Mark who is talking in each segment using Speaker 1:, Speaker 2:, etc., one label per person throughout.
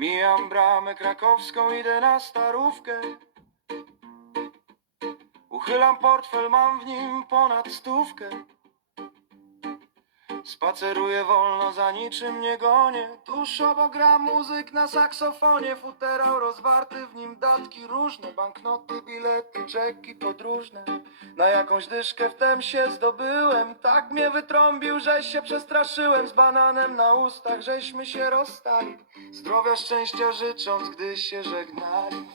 Speaker 1: Mijam bramę krakowską, idę na starówkę. Uchylam portfel, mam w nim ponad stówkę. Spaceruję wolno, za niczym nie gonię. Tuż obok gra muzyk na saksofonie. Futerał rozwarty, w nim datki różne. Banknoty, bilety, czeki podróżne. Na jakąś dyszkę wtem się zdobyłem. Tak mnie wytrąbił, że się przestraszyłem. Z bananem na ustach, żeśmy się rozstali. Zdrowia, szczęścia życząc, gdy się żegnali.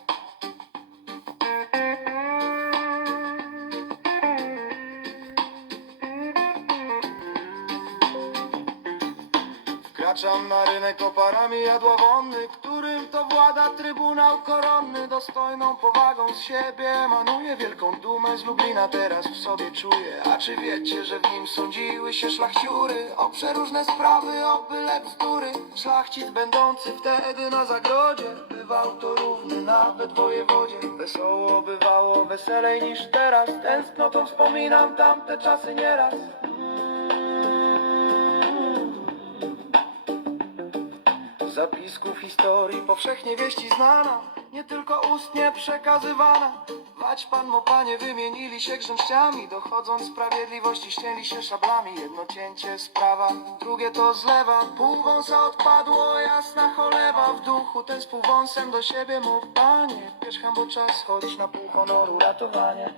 Speaker 1: Wkraczam na rynek oparami jadłowonny, którym to włada Trybunał Koronny. Dostojną powagą z siebie emanuje wielką dumę z Lublina teraz w sobie czuję. A czy wiecie, że w nim sądziły się szlachciury o przeróżne sprawy, o byle bzdury? Szlachcic będący wtedy na zagrodzie bywał to równy nawet wojewodzie. Wesoło bywało, weselej niż teraz. Tęsknotą wspominam tamte czasy nieraz. Zapisków historii powszechnie wieści znana Nie tylko ustnie przekazywana Wać pan mo panie wymienili się grzęściami Dochodząc sprawiedliwości ścięli się szablami. Jedno cięcie sprawa, drugie to zlewa. Pół wąsa odpadło, jasna cholewa. W duchu ten z półwąsem do siebie mów panie. Pierzcham, bo czas chodzić na pół honoru ratowanie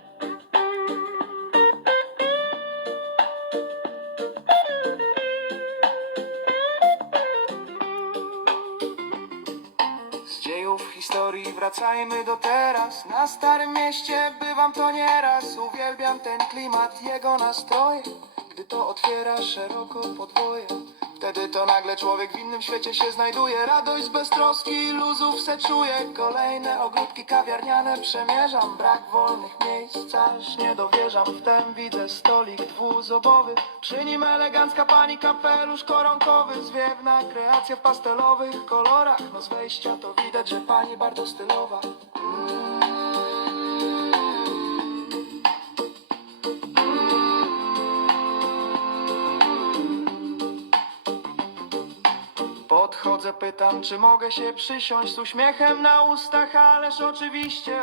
Speaker 1: wracajmy do teraz. Na Starym Mieście bywam to nieraz. Uwielbiam ten klimat, jego nastroje. Gdy to otwiera szeroko podwoje Wtedy to nagle człowiek w innym świecie się znajduje. Radość z beztroski, luzów se czuje Kolejne ogródki kawiarniane przemierzam. Brak wolnych miejsc, aż nie dowierzam. Wtem widzę stolik dwuzobowy. Przy nim elegancka pani kapelusz koronkowy. Zwiewna kreacja w pastelowych kolorach. No z wejścia to widać, że pani bardzo stylowa Podchodzę, pytam, czy mogę się przysiąść z uśmiechem na ustach, ależ oczywiście.